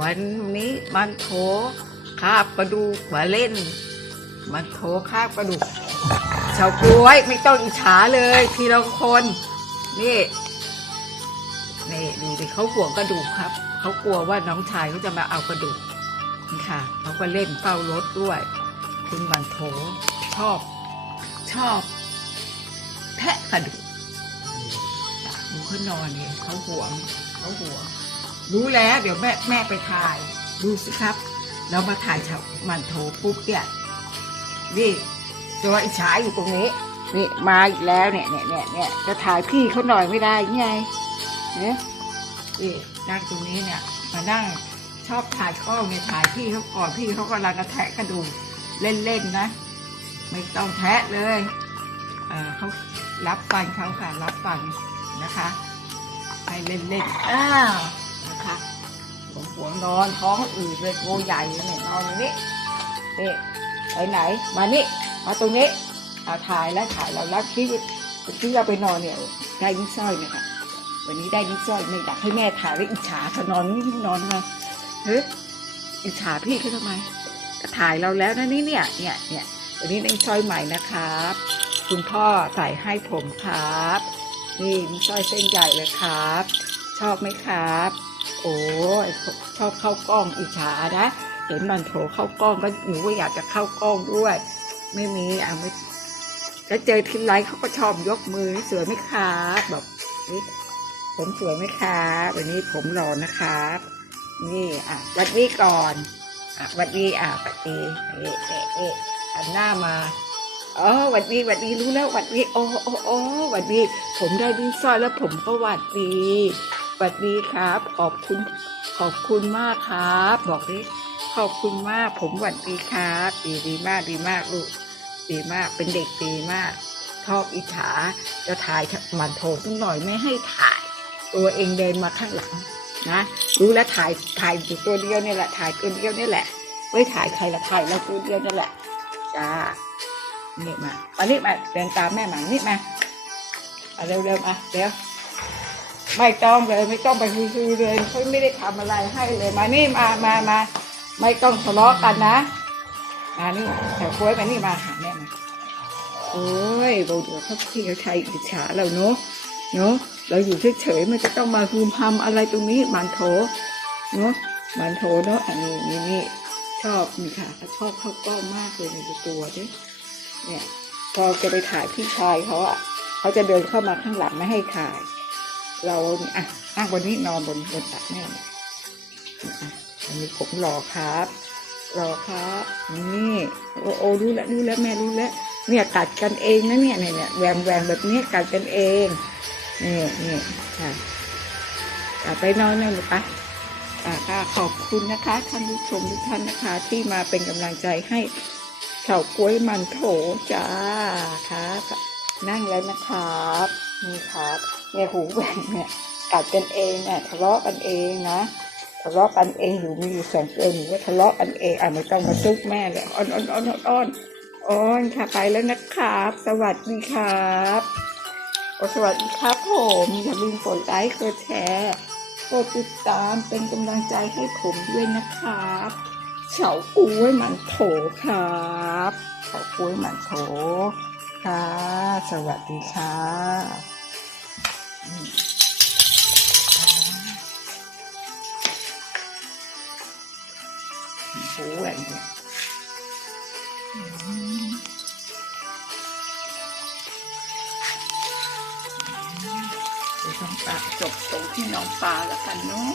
วันนี้มันโถคาบกระดูกมาเล่น มันโถคาบกระดูกชาวกล้วยไม่ต้องอิจฉาเลยทีละคนนี่นี่ดูดิเขาห่วงกระดูกครับเขากลัวว่าน้องชายเขาจะมาเอากระดูกนี่ค่ะเขาก็เล่นเฝ้ารถด้วย คุณมันโถชอบ ชอบแทะกระดูกดูเขานอนเนี่ยเขาห่วงเขาห่วง รู้แล้วเดี๋ยวแม่แม่ไปถ่าย ดูสิครับเรามาถ่ายฉากมันโถปุ๊บเนี่ยนี่ตัวอิจฉาอยู่ตรงนี้นี่มาอีกแล้วเนี่ยเนี่ยเนี่ยเนี่ยจะถ่ายพี่เขาหน่อยไม่ได้ไงเนี่ยนี่นั่งตรงนี้เนี่ย มานั่งชอบถ่ายกล้องเนี่ยถ่ายพี่เขาก่อนพี่เขากำลังกระแทะกระดูกเล่นๆนะ ไม่ต้องแทะเลยเออเขารับฟังเขาค่ะรับฟังนะคะให้เล่นๆอ้าว คะหลวงหัวนอนท้องอืดเลยโกใหญ่เนี่ยนอนอย่างนี้นี่ไปไหน มานี่ มาตรงนี้เอาถ่ายแล้วถ่ายเราแล้วที่ที่เราไปนอนเนี่ยได้นิ้สร้อยเนี่ยค่ะวันนี้ได้นิ้สร้อยไม่อยากให้แม่ถ่ายแล้วอิจฉาเธอนอนนี่นอนมาเฮ้ยอิจฉาพี่เขาทำไมถ่ายเราแล้วนะนี่เนี่ยเนี่ยเนี่ยวันนี้นิ้สร้อยใหม่นะครับ คุณพ่อใส่ให้ผมครับ นี่นิ้สร้อยเส้นใหญ่เลยครับ ชอบไหมครับ โอ้ยชอบเข้ากล้องอิจฉานะเห็นมันโถเข้ากล้องก็หนูก็อยากจะเข้ากล้องด้วย ไม่มีอะไม่แล้วเจอทีไรเขาก็ชอบยกมือสวยไหมครับบอกนี่ผมสวยไหมครับวันนี้ผมหล่อนะครับ นี่อะหวัดดีก่อนอะหวัดดีอะหวัดดีเอ๊ะเอ๊ะเอ๊ะหันหน้ามาอ๋อหวัดดีหวัดดีรู้แล้วหวัดดีโอ้โอ้โอ้หวัดดีผมได้ดินสร้อยแล้วผมก็หวัดดี หวัดดีครับ ขอบคุณ ขอบคุณมากครับ บอกดิขอบคุณมาก ผมหวัดดีครับดีดีมากดีมากลูกดีมากเป็นเด็กดีมากชอบอิจฉาจะถ่ายมันโถสักหน่อยไม่ให้ถ่าย ตัวเองเดินมาข้างหลังนะรู้แล้วถ่ายถ่ายอยู่ตัวเดียวเนี่ยแหละถ่ายตัวเดียวเนี่ยแหละไม่ถ่ายใครละถ่ายเราตัวเดียวนี่แหละจ้านี่มามานี่มาเดินตามแม่มานี่มาเอาเร็วๆมาเดี๋ยว ไม่ต้องเลยไม่ต้องไปคือเลยเขาไม่ได้ทำอะไรให้เลยมานี่มามามาไม่ต้องทะเลาะกันนะมานี่แต่คุยมานี่มาหาแม่มาโอ้ยเราเดี๋ยวเขาพี่เขาใช้อิจฉาเราเนาะเนาะเราอยู่เฉยๆมันจะต้องมาฮืมพำอะไรตรงนี้มันโถเนาะมันโถเนาะอันนี้นี่นี่ชอบนี่ค่ะชอบเข้ากล้องมากเลยในตัวด้วยเนี่ยพอจะไปถ่ายพี่ชายเขาอะเขาจะเดินเข้ามาข้างหลังไม่ให้ถ่าย เราอะนั่งบนนี้นอนบนบนตักแม่อันนี้ผมรอครับ รอครับ นี่โอโอรู้แล้วรู้แล้วแม่รู้แล้วเนี่ยกัดกันเองนะเนี่ยเนี่ยเนี่ยแหวงแหวงแบบนี้กัดกันเองนี่นี่ค่ะไปนอนนั่งลูกปะอะค่ะขอบคุณนะคะท่านผู้ชมทุกท่านนะคะ ที่มาเป็นกำลังใจให้เฉาก้วยมันโถจ้าครับนั่งแล้วนะครับนี่ครับ เนี่ยหูแหว่งเนี่ยกัดกันเองเนี่ยทะเลาะกันเองนะทะเลาะกันเองอยู่มีอยู่สองตัวหนูก็ทะเลาะกันเองอะไม่ต้องมาจุกแม่เลยอ้อนอ้อนอ้อนอ้อนอ้อนค่ะไปแล้วนะครับ สวัสดีครับอสวัสดีครับผมอย่าลืมกดไลค์กดแชร์กดติดตามเป็นกำลังใจให้ผมด้วยนะครับเฉาก้วยมันโถครับเฉาก้วยมันโถค่ะ สวัสดีค่ะ โอ้แหวนเนี่ยเดี๋ยวต้องปาจบตรงที่น้องปลาแล้วกันเนาะ